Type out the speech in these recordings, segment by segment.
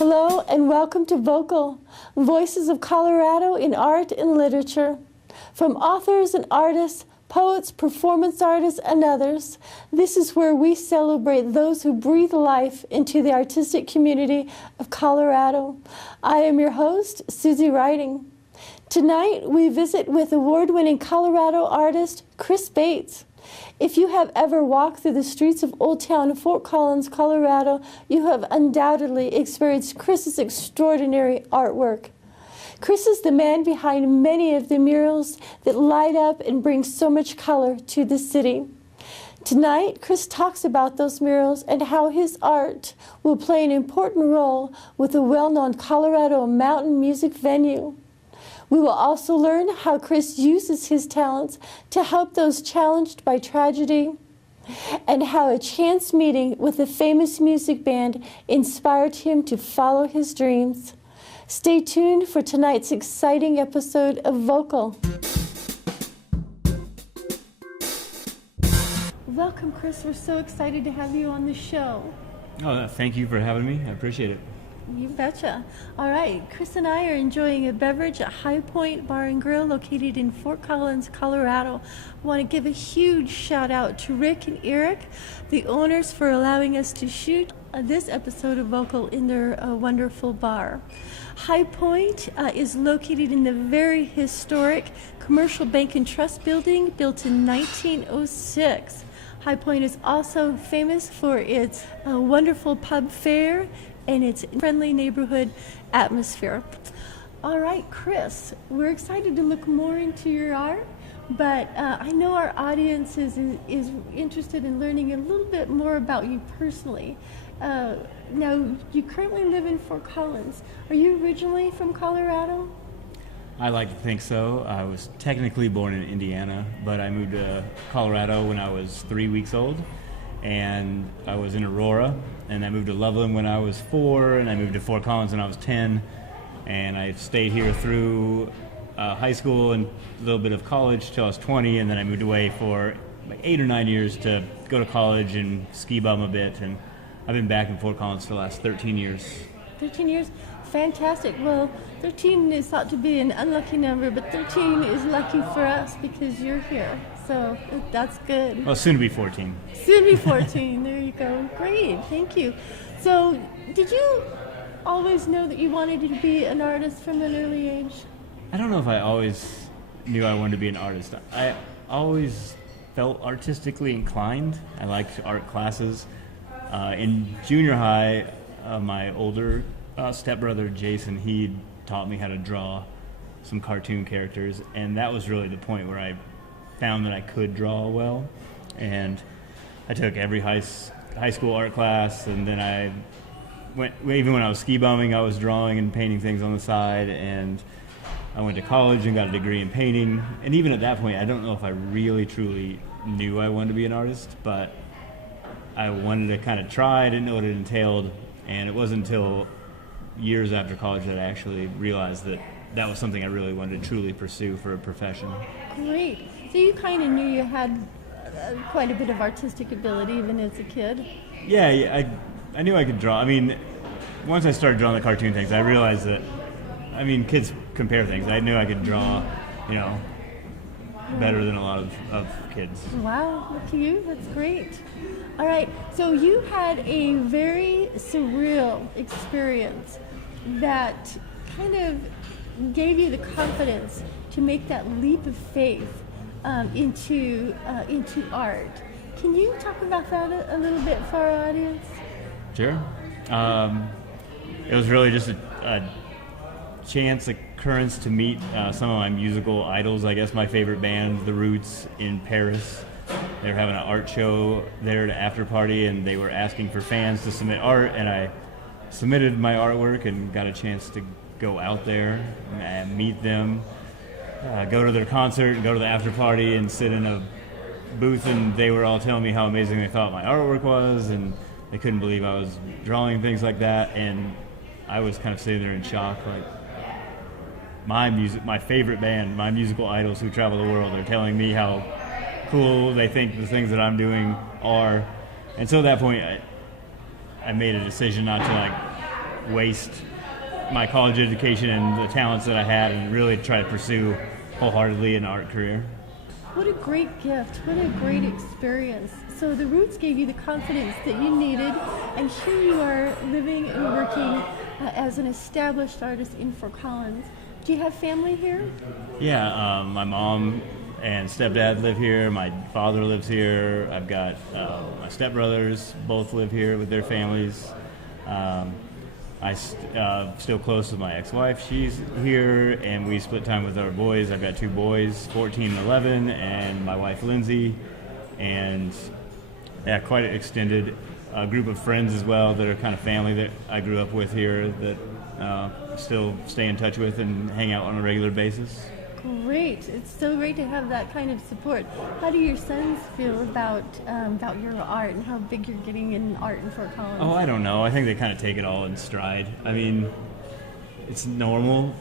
Hello and welcome to Vocal, Voices of Colorado in Art and Literature. From authors and artists, poets, performance artists, and others, this is where we celebrate those who breathe life into the artistic community of Colorado. I am your host, Susie Riding. Tonight, we visit with award-winning Colorado artist Chris Bates. If you have ever walked through the streets of Old Town Fort Collins, Colorado, you have undoubtedly experienced Chris's extraordinary artwork. Chris is the man behind many of the murals that light up and bring so much color to the city. Tonight, Chris talks about those murals and how his art will play an important role with the well-known Colorado mountain music venue. We will also learn how Chris uses his talents to help those challenged by tragedy, and how a chance meeting with a famous music band inspired him to follow his dreams. Stay tuned for tonight's exciting episode of Vocal. Welcome, Chris. We're so excited to have you on the show. Oh, thank you for having me. I appreciate it. You betcha. All right, Chris and I are enjoying a beverage at High Point Bar and Grill located in Fort Collins, Colorado. I want to give a huge shout out to Rick and Eric, the owners, for allowing us to shoot this episode of Vocal in their wonderful bar. High Point is located in the very historic Commercial Bank and Trust building built in 1906. High Point is also famous for its wonderful pub fare and its friendly neighborhood atmosphere. All right, Chris, we're excited to look more into your art, but I know our audience is interested in learning a little bit more about you personally. Now, you currently live in Fort Collins. Are you originally from Colorado? I like to think so. I was technically born in Indiana, but I moved to Colorado when I was 3 weeks old, and I was in Aurora, and I moved to Loveland when I was 4, and I moved to Fort Collins when I was 10, and I stayed here through high school and a little bit of college till I was 20, and then I moved away for like 8 or 9 years to go to college and ski bum a bit, and I've been back in Fort Collins for the last 13 years. 13 years? Fantastic. Well, 13 is thought to be an unlucky number, but 13 is lucky for us because you're here. So that's good. Well, soon to be 14. Soon to be 14. There you go. Great. Thank you. So did you always know that you wanted to be an artist from an early age? I don't know if I always knew I wanted to be an artist. I always felt artistically inclined. I liked art classes. In junior high, my older stepbrother Jason, he taught me how to draw some cartoon characters, and that was really the point where I found that I could draw well. And I took every high school art class, and then I went, even when I was ski bumming, I was drawing and painting things on the side, and I went to college and got a degree in painting. And even at that point, I don't know if I really truly knew I wanted to be an artist, but I wanted to kind of try. I didn't know what it entailed, and it wasn't until years after college that I actually realized that that was something I really wanted to truly pursue for a profession. Great. So you kind of knew you had quite a bit of artistic ability even as a kid? Yeah, I knew I could draw. I mean, once I started drawing the cartoon things, I realized that, I mean, kids compare things. I knew I could draw, better than a lot of kids. Wow, look at you. That's great. All right, so you had a very surreal experience that kind of gave you the confidence to make that leap of faith into art. Can you talk about that a little bit for our audience? Sure. It was really just a chance occurrence to meet some of my musical idols. I guess my favorite band, The Roots, in Paris. They were having an art show there at an after party, and they were asking for fans to submit art, and I submitted my artwork and got a chance to go out there and meet them, go to their concert and go to the after party and sit in a booth, and they were all telling me how amazing they thought my artwork was, and they couldn't believe I was drawing things like that. And I was kind of sitting there in shock, like, my favorite band, my musical idols who travel the world are telling me how cool they think the things that I'm doing are. And so at that point, I made a decision not to waste my college education and the talents that I had and really try to pursue wholeheartedly an art career. What a great gift. What a great experience. So the roots gave you the confidence that you needed, and here you are living and working as an established artist in Fort Collins. Do you have family here? Yeah, my mom and stepdad live here. My father lives here. I've got my stepbrothers both live here with their families. Still close with my ex-wife. She's here, and we split time with our boys. I've got two boys, 14 and 11, and my wife Lindsay, and quite an extended group of friends as well that are kind of family that I grew up with here that still stay in touch with and hang out on a regular basis. Great. It's so great to have that kind of support. How do your sons feel about your art and how big you're getting in art in Fort Collins? Oh, I don't know. I think they kind of take it all in stride. I mean, it's normal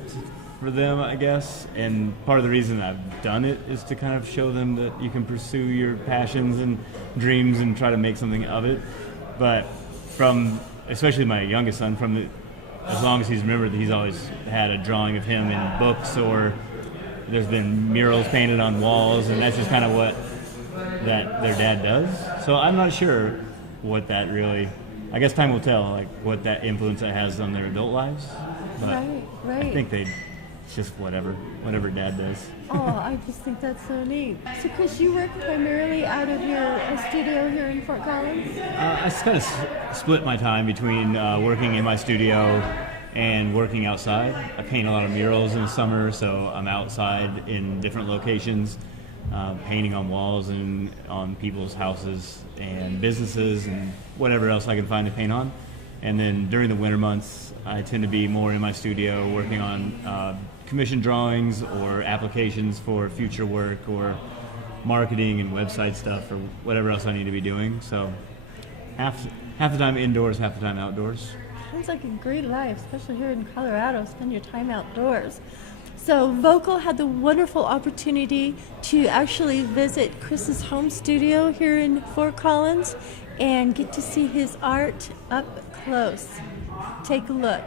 for them, I guess, and part of the reason I've done it is to kind of show them that you can pursue your passions and dreams and try to make something of it. But from, especially my youngest son, as long as he's remembered, he's always had a drawing of him in books, or there's been murals painted on walls, and that's just kind of what that their dad does. So I'm not sure what that really, I guess time will tell, like what that influence that has on their adult lives. But right. I think it's just whatever dad does. Oh, I just think that's so neat. So Chris, you work primarily out of your studio here in Fort Collins? I kind of split my time between working in my studio and working outside. I paint a lot of murals in the summer, so I'm outside in different locations, painting on walls and on people's houses and businesses and whatever else I can find to paint on. And then during the winter months, I tend to be more in my studio working on commission drawings or applications for future work or marketing and website stuff or whatever else I need to be doing. So half the time indoors, half the time outdoors. Sounds like a great life, especially here in Colorado. Spend your time outdoors. So Vocal had the wonderful opportunity to actually visit Chris's home studio here in Fort Collins and get to see his art up close. Take a look.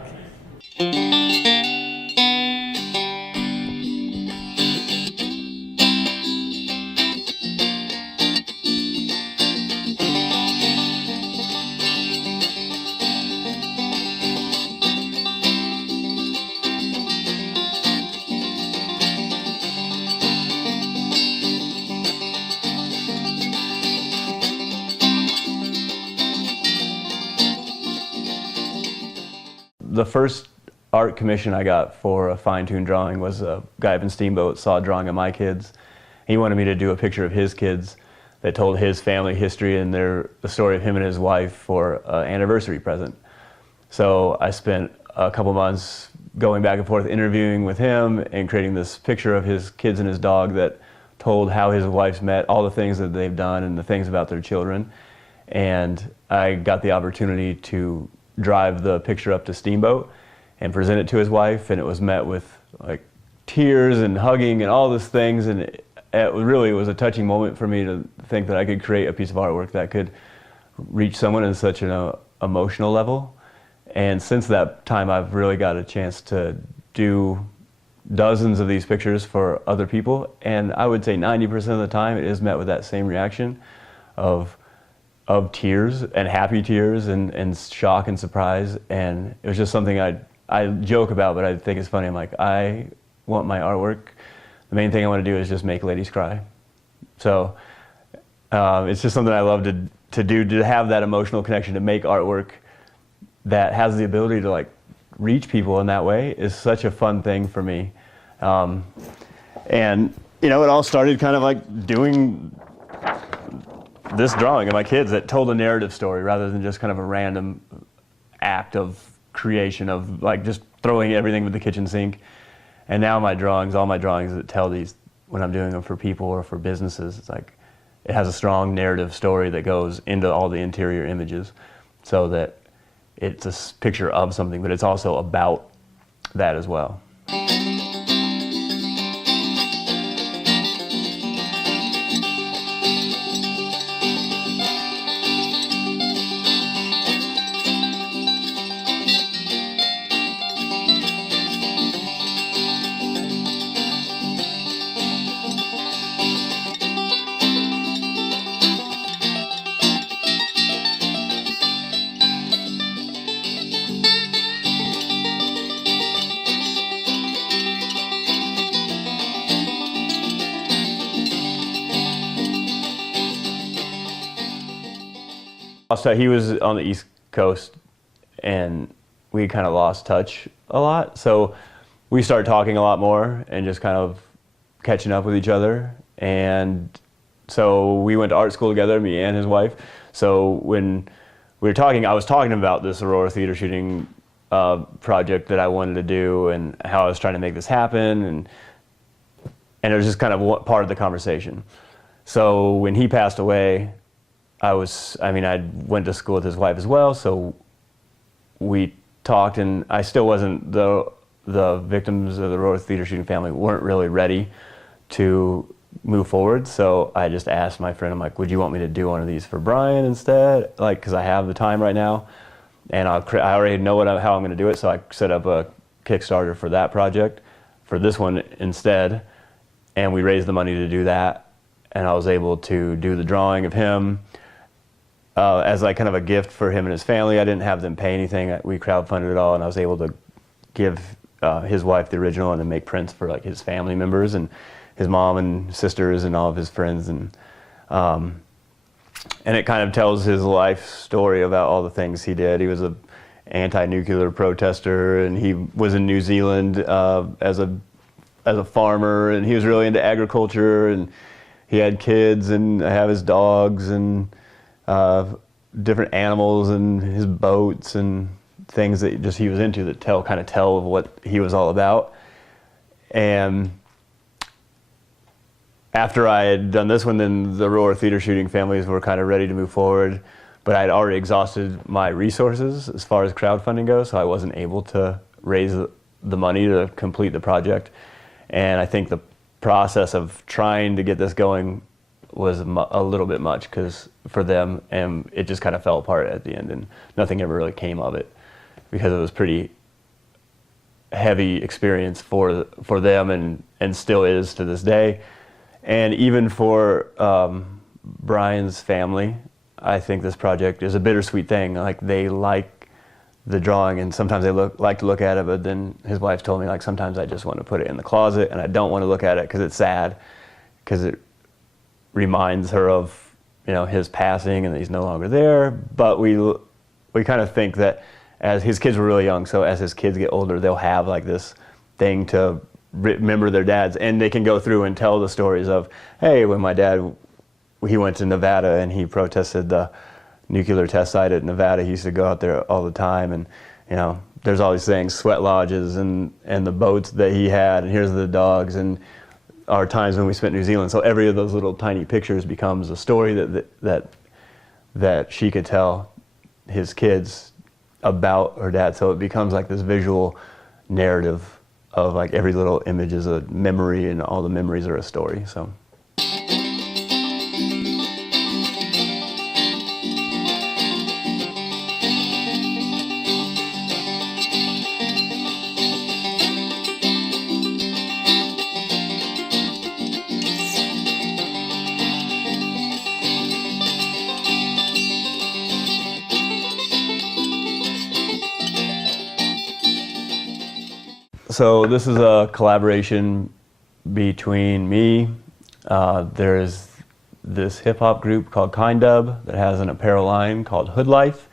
The first art commission I got for a Finetoon drawing was a guy up in Steamboat saw a drawing of my kids. He wanted me to do a picture of his kids that told his family history and the story of him and his wife for an anniversary present. So I spent a couple months going back and forth interviewing with him and creating this picture of his kids and his dog that told how his wife's met, all the things that they've done and the things about their children. And I got the opportunity to drive the picture up to Steamboat and present it to his wife, and it was met with like tears and hugging and all these things, and it really was a touching moment for me to think that I could create a piece of artwork that could reach someone in such an emotional level. And since that time I've really got a chance to do dozens of these pictures for other people, and I would say 90% of the time it is met with that same reaction of tears and happy tears and shock and surprise. And it was just something I joke about, but I think it's funny. I'm like, I want my artwork, the main thing I want to do is just make ladies cry. So it's just something I love to do, to have that emotional connection, to make artwork that has the ability to like reach people in that way is such a fun thing for me. And you know, it all started kind of like doing this drawing of my kids that told a narrative story rather than just kind of a random act of creation of like just throwing everything with the kitchen sink. And now my drawings, all my drawings that tell these, when I'm doing them for people or for businesses, it's like it has a strong narrative story that goes into all the interior images, so that it's a picture of something, but it's also about that as well. So he was on the East Coast, and we kind of lost touch a lot. So we started talking a lot more and just kind of catching up with each other. And so we went to art school together, me and his wife. So when we were talking, I was talking about this Aurora theater shooting project that I wanted to do and how I was trying to make this happen. And it was just kind of part of the conversation. So when he passed away, I went to school with his wife as well, so we talked, and I still wasn't, the victims of the Aurora theater shooting family weren't really ready to move forward, so I just asked my friend, I'm like, would you want me to do one of these for Brian instead? Like, because I have the time right now, and I already know how I'm going to do it, so I set up a Kickstarter for that project, for this one instead, and we raised the money to do that, and I was able to do the drawing of him as like kind of a gift for him and his family. I didn't have them pay anything. We crowdfunded it all, and I was able to give his wife the original and then make prints for like his family members and his mom and sisters and all of his friends. And it kind of tells his life story about all the things he did. He was a anti-nuclear protester, and he was in New Zealand as a farmer, and he was really into agriculture, and he had kids and have his dogs and different animals and his boats and things that just he was into that kind of tell of what he was all about. And after I had done this one, then the Aurora theater shooting families were kind of ready to move forward, but I had already exhausted my resources as far as crowdfunding goes, so I wasn't able to raise the money to complete the project. And I think the process of trying to get this going was a little bit much for them, and it just kind of fell apart at the end, and nothing ever really came of it because it was pretty heavy experience for them, and still is to this day. And even for Brian's family, I think this project is a bittersweet thing. Like, they like the drawing, and sometimes they like to look at it, but then his wife told me, like, sometimes I just want to put it in the closet and I don't want to look at it because it's sad, because it reminds her of, his passing and that he's no longer there. But we kind of think that as his kids were really young, so as his kids get older, they'll have like this thing to remember their dads, and they can go through and tell the stories of, hey, when my dad, he went to Nevada and he protested the nuclear test site at Nevada, he used to go out there all the time, and there's all these things, sweat lodges and the boats that he had, and here's the dogs, and our times when we spent in New Zealand. So every of those little tiny pictures becomes a story that she could tell his kids about her dad. So it becomes like this visual narrative of like every little image is a memory, and all the memories are a story. So. So this is a collaboration between me. There's this hip hop group called Kind Dub that has an apparel line called Hood Life,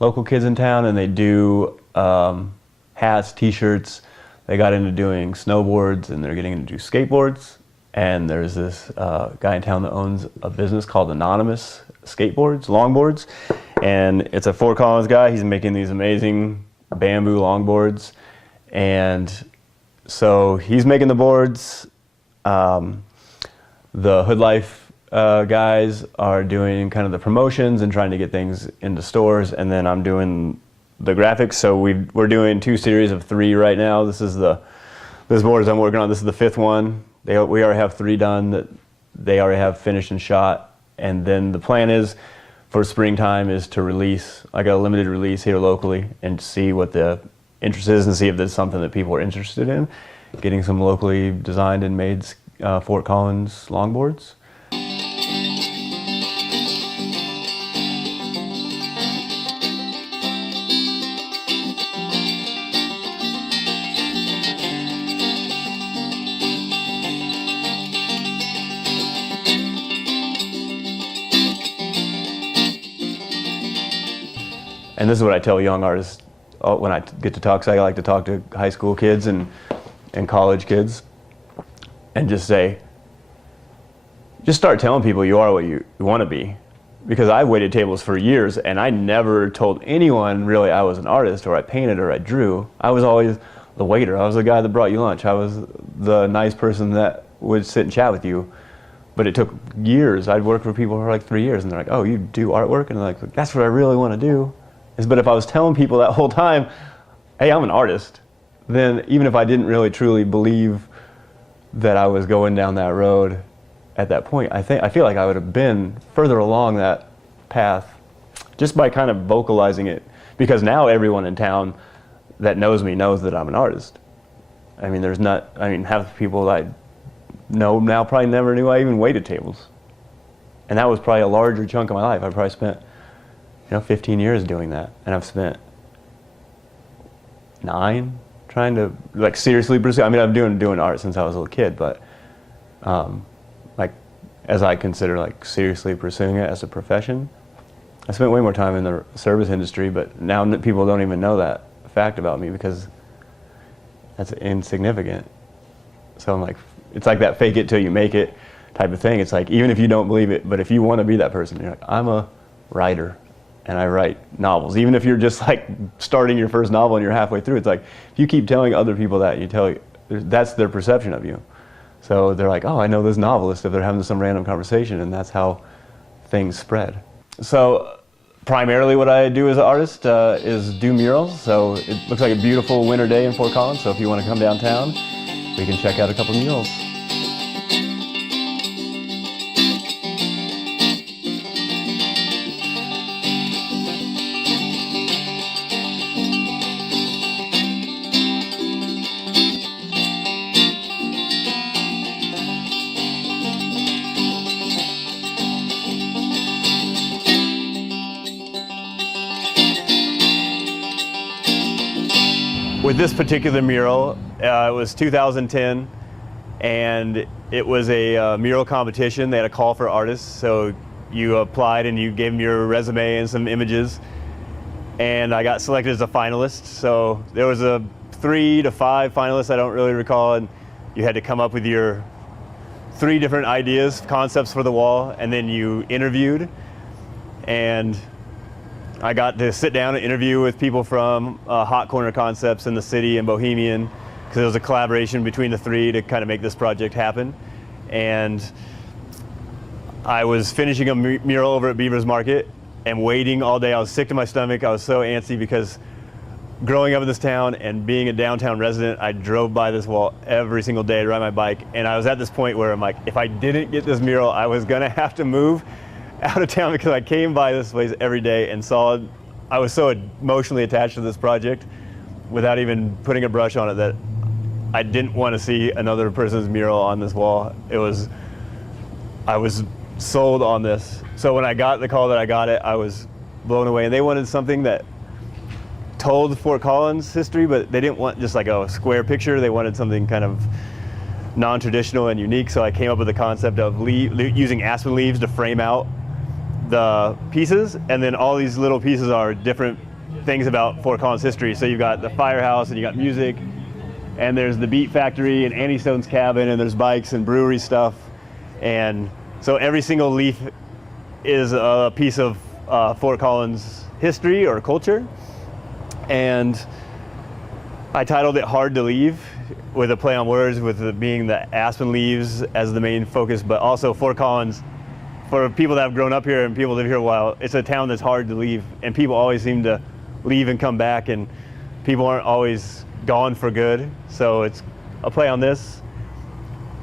local kids in town, and they do hats, t-shirts. They got into doing snowboards, and they're getting into do skateboards. And there's this guy in town that owns a business called Anonymous Skateboards, Longboards. And it's a Fort Collins guy. He's making these amazing bamboo longboards. And so he's making the boards. The Hood Life guys are doing kind of the promotions and trying to get things into stores, and then I'm doing the graphics. So we're doing 2 series of 3 right now. This board I'm working on. This is the 5th one. We already have 3 done that they already have finished and shot, and then the plan is for springtime is to release like a limited release here locally and see what the interest is, and see if there's something that people are interested in, getting some locally designed and made Fort Collins longboards. And this is what I tell young artists when I get to talk, 'cause I like to talk to high school kids and college kids, and just say, just start telling people you are what you want to be. Because I waited tables for years and I never told anyone really I was an artist or I painted or I drew. I was always the waiter. I was the guy that brought you lunch. I was the nice person that would sit and chat with you. But it took years. I'd worked for people for like 3 years and they're like, oh, you do artwork? And they're like, that's what I really want to do. But if I was telling people that whole time, hey, I'm an artist, then even if I didn't really truly believe that I was going down that road at that point, I feel like I would have been further along that path just by kind of vocalizing it. Because now everyone in town that knows me knows that I'm an artist. I mean, half the people I know now probably never knew I even waited tables. And that was probably a larger chunk of my life. I probably spent 15 years doing that. And I've spent 9 trying to like seriously pursue. I mean, I've been doing art since I was a little kid, but like as I consider like seriously pursuing it as a profession, I spent way more time in the service industry, but now people don't even know that fact about me because that's insignificant. So I'm like, it's like that fake it till you make it type of thing. It's like, even if you don't believe it, but if you want to be that person, you're like, I'm a writer and I write novels. Even if you're just like starting your first novel and you're halfway through, it's like, if you keep telling other people that, that's their perception of you. So they're like, oh, I know this novelist, if they're having some random conversation, and that's how things spread. So primarily what I do as an artist is do murals. So it looks like a beautiful winter day in Fort Collins, so if you want to come downtown, we can check out a couple murals. With this particular mural, it was 2010, and it was a mural competition. They had a call for artists, so you applied and you gave them your resume and some images, and I got selected as a finalist. So there was 3 to 5 finalists, I don't really recall, and you had to come up with your 3 different ideas, concepts for the wall, and then you interviewed. And I got to sit down and interview with people from Hot Corner Concepts in the city and Bohemian, because it was a collaboration between the 3 to kind of make this project happen. And I was finishing a mural over at Beaver's Market and waiting all day. I was sick to my stomach. I was so antsy because growing up in this town and being a downtown resident, I drove by this wall every single day to ride my bike. And I was at this point where I'm like, if I didn't get this mural, I was gonna have to move out of town, because I came by this place every day and saw, I was so emotionally attached to this project without even putting a brush on it that I didn't want to see another person's mural on this wall. I was sold on this. So when I got the call that I got it, I was blown away. And they wanted something that told Fort Collins history, but they didn't want just like a square picture. They wanted something kind of non-traditional and unique. So I came up with the concept of using aspen leaves to frame out the pieces, and then all these little pieces are different things about Fort Collins history. So you've got the firehouse, and you got music, and there's the Beat Factory and Annie Stone's cabin, and there's bikes and brewery stuff. And so every single leaf is a piece of Fort Collins history or culture. And I titled it Hard to Leave, with a play on words, with it being the aspen leaves as the main focus, but also Fort Collins. For people that have grown up here and people live here a while, it's a town that's hard to leave, and people always seem to leave and come back, and people aren't always gone for good. So it's a play on this.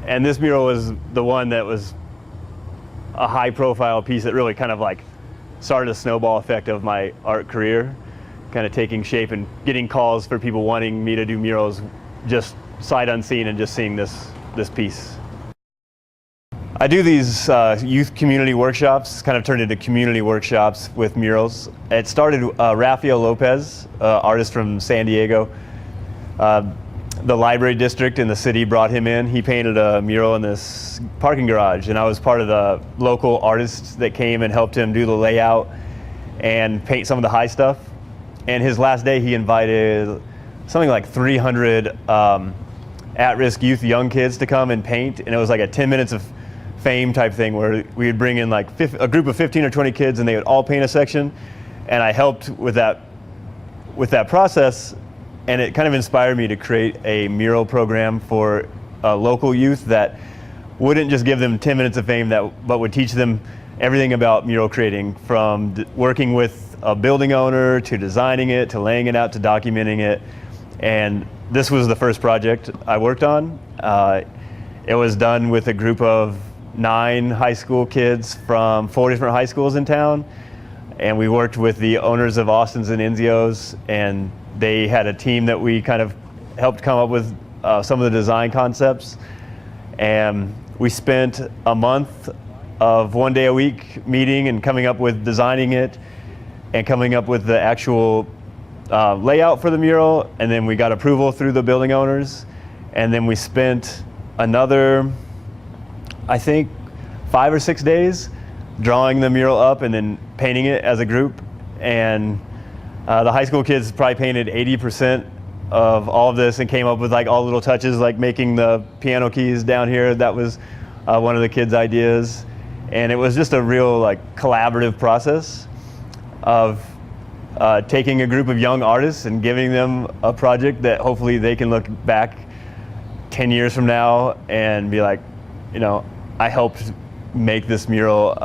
And this mural was the one that was a high profile piece that really kind of like started a snowball effect of my art career, kind of taking shape and getting calls for people wanting me to do murals just sight unseen, and just seeing this piece. I do these youth community workshops, kind of turned into community workshops with murals. It started Rafael Lopez, artist from San Diego. The library district in the city brought him in. He painted a mural in this parking garage, and I was part of the local artists that came and helped him do the layout and paint some of the high stuff. and his last day he invited something like 300 at-risk youth young kids to come and paint, and it was like a 10 minutes of fame type thing where we would bring in like a group of 15 or 20 kids and they would all paint a section, and I helped with that process, and it kind of inspired me to create a mural program for local youth that wouldn't just give them 10 minutes of fame, but would teach them everything about mural creating, from working with a building owner to designing it to laying it out to documenting it. And this was the first project I worked on. It was done with a group of 9 high school kids from 4 different high schools in town, and we worked with the owners of Austin's and Enzio's, and they had a team that we kind of helped come up with some of the design concepts. And we spent a month of 1 day a week meeting and coming up with designing it and coming up with the actual layout for the mural, and then we got approval through the building owners, and then we spent another, I think, 5 or 6 days drawing the mural up and then painting it as a group. And the high school kids probably painted 80% of all of this and came up with like all little touches, like making the piano keys down here. That was one of the kids' ideas, and it was just a real like collaborative process of taking a group of young artists and giving them a project that hopefully they can look back 10 years from now and be like, you know, I helped make this mural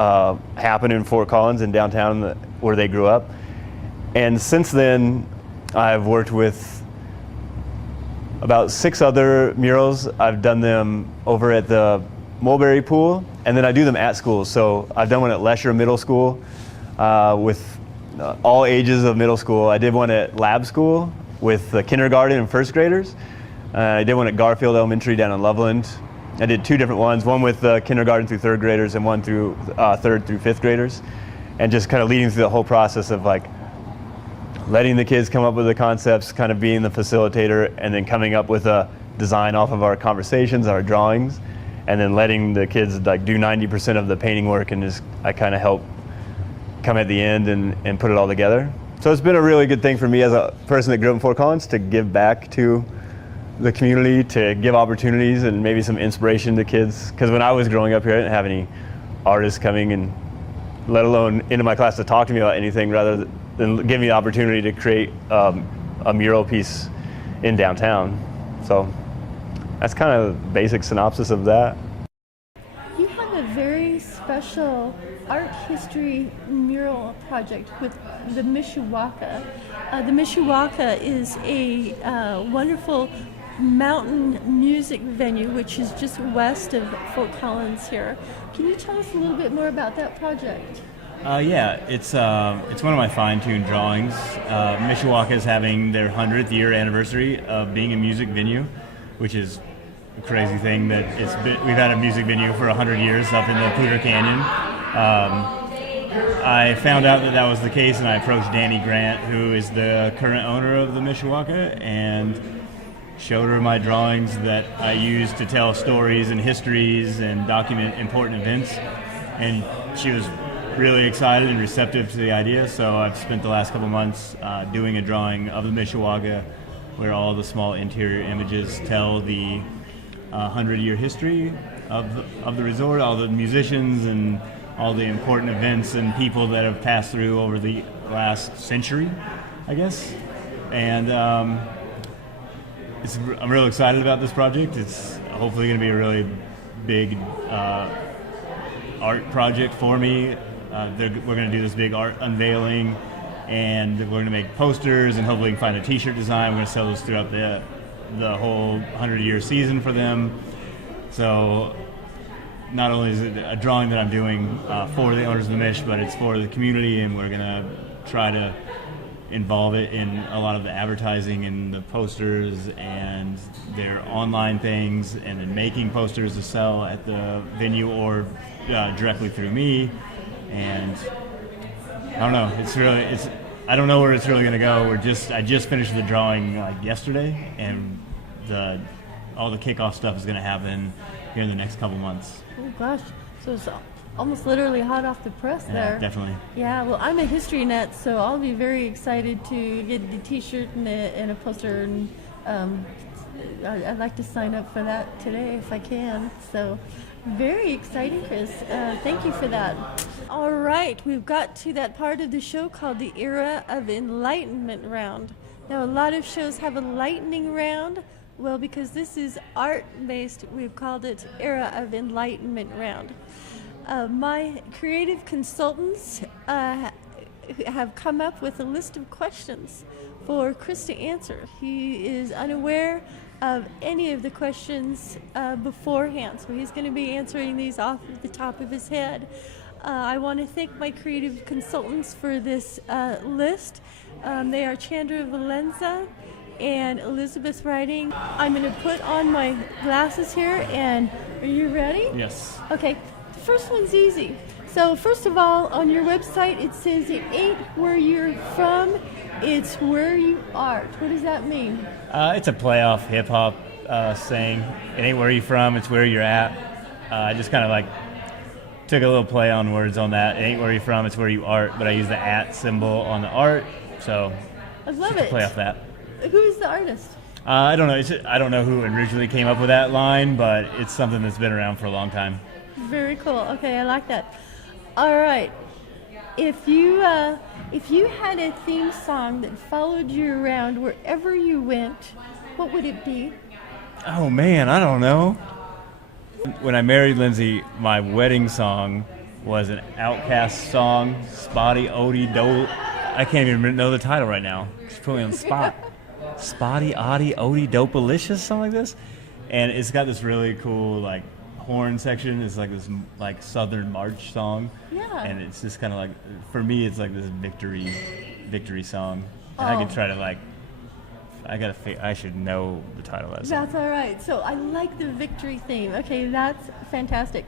happen in Fort Collins in downtown where they grew up. And since then, I've worked with about 6 other murals. I've done them over at the Mulberry Pool, and then I do them at schools. So I've done one at Lesher Middle School with all ages of middle school. I did one at Lab School with the kindergarten and first graders. I did one at Garfield Elementary down in Loveland. I did 2 different ones, one with kindergarten through 3rd graders and one through 3rd through 5th graders, and just kind of leading through the whole process of like letting the kids come up with the concepts, kind of being the facilitator, and then coming up with a design off of our conversations, our drawings, and then letting the kids like do 90% of the painting work, and just I kind of help come at the end and put it all together. So it's been a really good thing for me as a person that grew up in Fort Collins to give back to the community, to give opportunities and maybe some inspiration to kids. Because when I was growing up here, I didn't have any artists coming and let alone into my class to talk to me about anything, rather than give me the opportunity to create a mural piece in downtown. So that's kind of the basic synopsis of that. You have a very special art history mural project with the Mishawaka. The Mishawaka is a wonderful mountain music venue which is just west of Fort Collins here. Can you tell us a little bit more about that project? Yeah, it's one of my Finetoon drawings. Mishawaka is having their 100th year anniversary of being a music venue, which is a crazy thing that we've had a music venue for 100 years up in the Poudre Canyon. I found out that was the case, and I approached Danny Grant, who is the current owner of the Mishawaka, and showed her my drawings that I use to tell stories and histories and document important events, and she was really excited and receptive to the idea. So I've spent the last couple months doing a drawing of the Mishawaka, where all the small interior images tell the 100-year history of the resort, all the musicians and all the important events and people that have passed through over the last century, I guess. And I'm real excited about this project. It's hopefully going to be a really big art project for me. We're going to do this big art unveiling, and we're going to make posters, and hopefully we can find a t-shirt design. We're going to sell those throughout the whole 100-year season for them. So not only is it a drawing that I'm doing for the owners of the Mish, but it's for the community, and we're going to try to involve it in a lot of the advertising and the posters and their online things, and then making posters to sell at the venue or directly through me. And I don't know, I don't know where it's really going to go. I just finished the drawing like yesterday, and all the kickoff stuff is going to happen here in the next couple months. Oh gosh, so it's almost literally hot off the press there. Definitely. Yeah, well, I'm a history nut, so I'll be very excited to get the T-shirt and a poster, and I'd like to sign up for that today if I can. So, very exciting, Chris. Thank you for that. All right, we've got to that part of the show called the Era of Enlightenment round. Now, a lot of shows have a lightning round. Well, because this is art-based, we've called it Era of Enlightenment round. My creative consultants have come up with a list of questions for Chris to answer. He is unaware of any of the questions beforehand, so he's going to be answering these off the top of his head. I want to thank my creative consultants for this list. They are Chandra Valenza and Elizabeth Writing. I'm going to put on my glasses here, and are you ready? Yes. Okay, the first one's easy. So first of all, on your website it says it ain't where you're from, it's where you art. What does that mean? It's a play off hip hop saying, it ain't where you're from, it's where you're at. I just kind of like took a little play on words on that. It ain't where you're from, it's where you art, but I use the at symbol on the art, so I love just it. play off that. Who is the artist? I don't know. I don't know who originally came up with that line, but it's something that's been around for a long time. Very cool. Okay, I like that. All right. If you had a theme song that followed you around wherever you went, what would it be? Oh man, I don't know. When I married Lindsay, my wedding song was an Outkast song, Spotty Odie Do. I can't even know the title right now. She put me on the spot. Spotty Odie Odie Dopalicious, something like this. And it's got this really cool like horn section. It's like this like Southern March song. Yeah. And it's just kind of like, for me, it's like this victory song. And I could try to like, I should know the title of that song. That's all right. So I like the victory theme. Okay, that's fantastic.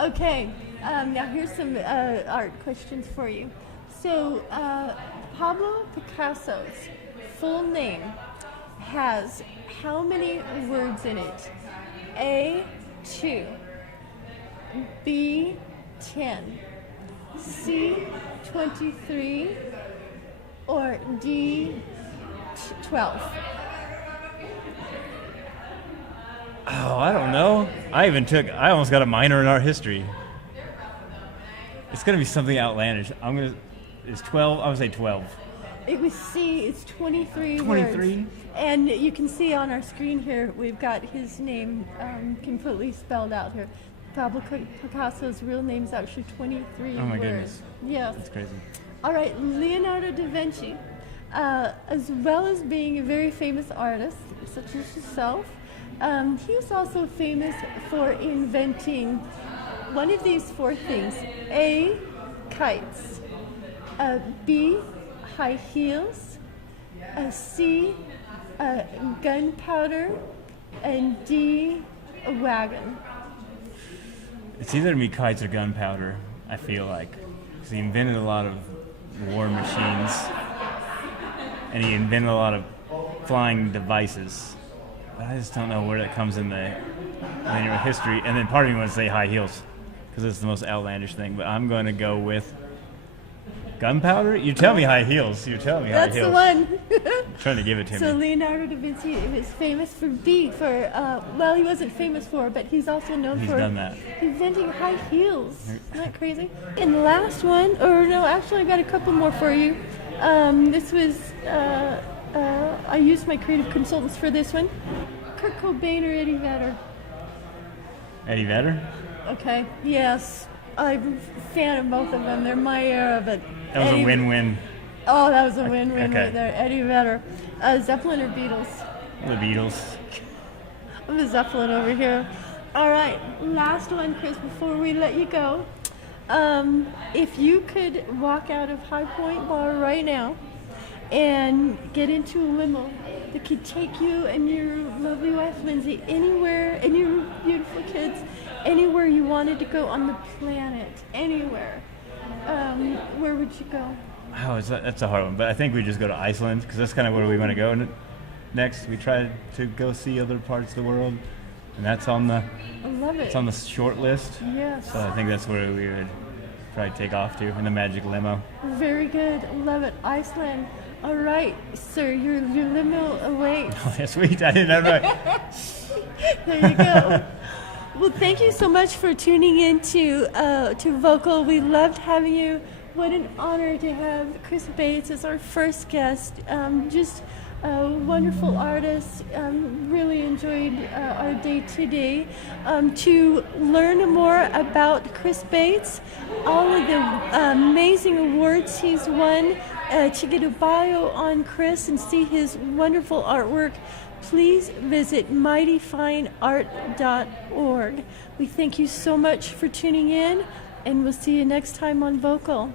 Okay, now here's some art questions for you. So Pablo Picasso's full name has how many words in it? A, 2, B, 10, C, 23, or D, 12? Oh, I don't know. I almost got a minor in art history. It's going to be something outlandish. It's 12. I would say 12. It was C. It's 23 words. 23? And you can see on our screen here, we've got his name completely spelled out here. Pablo Picasso's real name is actually 23 Oh my words. goodness. Yes. That's crazy. All right, Leonardo da Vinci, as well as being a very famous artist, such as yourself, he was also famous for inventing one of these 4 things. A, kites. B, high heels. C, gunpowder. And D, a wagon. It's either me kites or gunpowder, I feel like. 'Cause he invented a lot of war machines. And he invented a lot of flying devices. But I just don't know where that comes in the linear history. And then part of me wants to say high heels, because it's the most outlandish thing. But I'm going to go with gunpowder? You tell me high heels. You tell me high That's heels. the one. I'm trying to give it to So me. Leonardo da Vinci is famous for well, he wasn't famous for, but he's also known He's for done that. inventing high heels. Isn't that crazy? And the last one, or no, actually I got a couple more for you. This was, I used my creative consultants for this one. Kurt Cobain or Eddie Vedder? Eddie Vedder? Okay, yes. I'm a fan of both of them. They're my era, but That was a win-win. Oh, that was a win-win Okay. right there. Eddie Vedder. Zeppelin or Beatles? The Beatles. I'm a Zeppelin over here. All right, last one, Chris, before we let you go. If you could walk out of High Point Bar right now and get into a limo that could take you and your lovely wife, Lindsay, anywhere, and your beautiful kids, anywhere you wanted to go on the planet, anywhere, where would you go? Oh, that's a hard one. But I think we just go to Iceland, because that's kind of where we want to go next. We try to go see other parts of the world. and that's on the I love it. it's on the short list. Yes. So I think that's where we would probably take off to in the magic limo. Very good. Love it. Iceland. All right, sir, your limo awaits. Oh, yeah, sweet. I didn't know right. There you go. Well, thank you so much for tuning in to Vocal. We loved having you. What an honor to have Chris Bates as our first guest. Just a wonderful artist. Really enjoyed our day today. To learn more about Chris Bates, all of the amazing awards he's won, to get a bio on Chris and see his wonderful artwork, please visit mightyfineart.org. We thank you so much for tuning in, and we'll see you next time on Vocal.